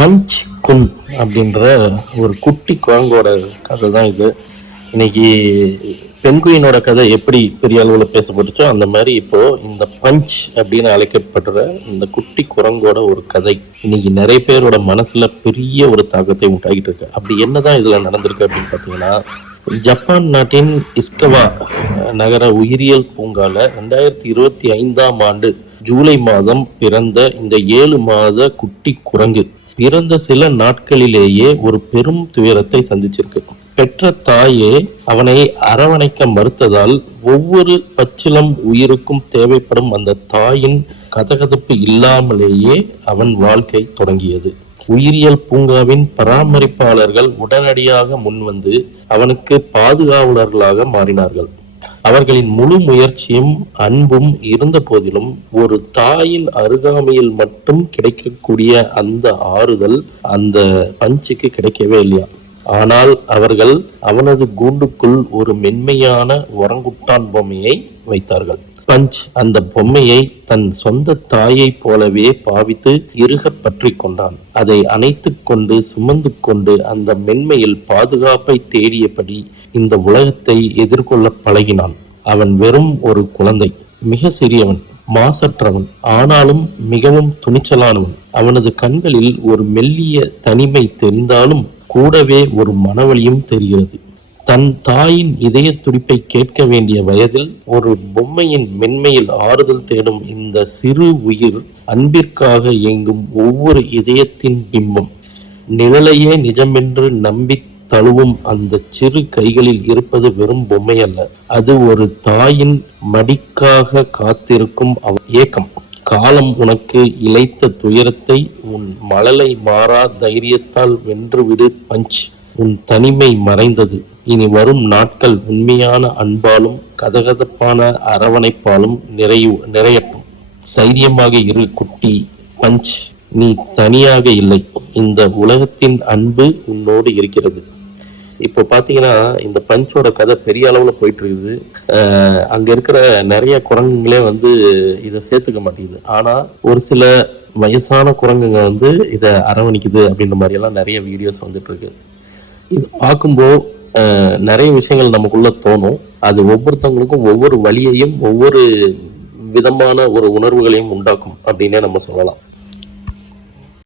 Punch குன் அப்படின்ற ஒரு குட்டி குரங்கோட கதை தான் இது. இன்னைக்கு பெண்குயினோட கதை எப்படி பெரிய அளவில் பேசப்பட்டுச்சோ அந்த மாதிரி இப்போ இந்த பஞ்ச் அப்படின்னு அழைக்கப்படுற இந்த குட்டி குரங்கோட ஒரு கதை இன்னைக்கு நிறைய பேரோட மனசுல பெரிய ஒரு தாக்கத்தை உண்டாகிட்டு இருக்கு. அப்படி என்னதான் இதுல நடந்திருக்கு அப்படின்னு பார்த்தீங்கன்னா, ஜப்பான் நாட்டின் இஸ்கவா நகர உயிரியல் பூங்கால 2025ஆம் ஆண்டு ஜூலை மாதம் பிறந்த இந்த 7 மாத குட்டி குரங்கு பிறந்த சில நாட்களிலேயே ஒரு பெரும் துயரத்தை சந்திச்சிருக்கு. பெற்ற தாயே அவனை அரவணைக்க மறுத்ததால் ஒவ்வொரு பச்சிளம் உயிருக்கும் தேவைப்படும் அந்த தாயின் கதகதப்பு இல்லாமலேயே அவன் வாழ்க்கை தொடங்கியது. உயிரியல் பூங்காவின் பராமரிப்பாளர்கள் உடனடியாக முன்வந்து அவனுக்கு பாதுகாவலர்களாக மாறினார்கள். அவர்களின் முழு முயற்சியும் அன்பும் இருந்த போதிலும் ஒரு தாயின் அருகாமையில் மட்டும் கிடைக்கக்கூடிய அந்த ஆறுதல் அந்த பஞ்சுக்கு கிடைக்கவே இல்லையா. ஆனால் அவர்கள் அவனது கூண்டுக்குள் ஒரு மென்மையான ஒரங்குட்டான் பொம்மையை வைத்தார்கள். பஞ்ச் அந்த பொம்மையை தன் சொந்த தாயை போலவே பாவித்து இறுக பற்றி கொண்டான். அதை அணைத்து கொண்டு சுமந்து கொண்டு அந்த மென்மையில் பாதுகாப்பை தேடியபடி இந்த உலகத்தை எதிர்கொள்ள பழகினான். அவன் வெறும் ஒரு குழந்தை, மிக சிறியவன், மாசற்றவன், ஆனாலும் மிகவும் துணிச்சலானவன். அவனது கண்களில் ஒரு மெல்லிய தனிமை தெரிந்தாலும் கூடவே ஒரு மனவழியும் தெரிகிறது. தன் தாயின் இதய துடிப்பை கேட்க வேண்டிய வயதில் ஒரு பொம்மையின் மென்மையில் ஆறுதல் தேடும் இந்த சிறு உயிர் அன்பிற்காக இயங்கும் ஒவ்வொரு இதயத்தின் பிம்பம். நிழலையே நிஜமென்று நம்பி தழுவும் அந்த சிறு கைகளில் இருப்பது வெறும் பொம்மை அல்ல, அது ஒரு தாயின் மடிக்காக காத்திருக்கும் ஏக்கம். காலம் உனக்கு இழைத்த துயரத்தை உன் மழலை மாறா தைரியத்தால் வென்றுவிடு பஞ்ச். உன் தனிமை மறைந்தது. இனி வரும் நாட்கள் உண்மையான அன்பாலும் கதகதப்பான அரவணைப்பாலும் நிறையட்டும். தைரியமாக இரு குட்டி பஞ்ச், நீ தனியாக இல்லை, இந்த உலகத்தின் அன்பு உன்னோடு இருக்கிறது. இப்போ பார்த்தீங்கன்னா இந்த பஞ்சோட கதை பெரிய அளவில் போயிட்டு இருக்குது. அங்கே இருக்கிற நிறைய குரங்குங்களே இதை சேர்த்துக்க மாட்டேங்குது. ஆனால் ஒரு சில வயசான குரங்குங்க இதை அரவணைக்குது அப்படின்ற மாதிரியெல்லாம் நிறைய வீடியோஸ் வந்துட்டு இருக்கு. இது பார்க்கும்போது நிறைய விஷயங்கள் நமக்குள்ள தோணும். அது ஒவ்வொருத்தவங்களுக்கும் ஒவ்வொரு வழியையும் ஒவ்வொரு விதமான ஒரு உணர்வுகளையும் உண்டாக்கும் அப்படின்னே நம்ம சொல்லலாம்.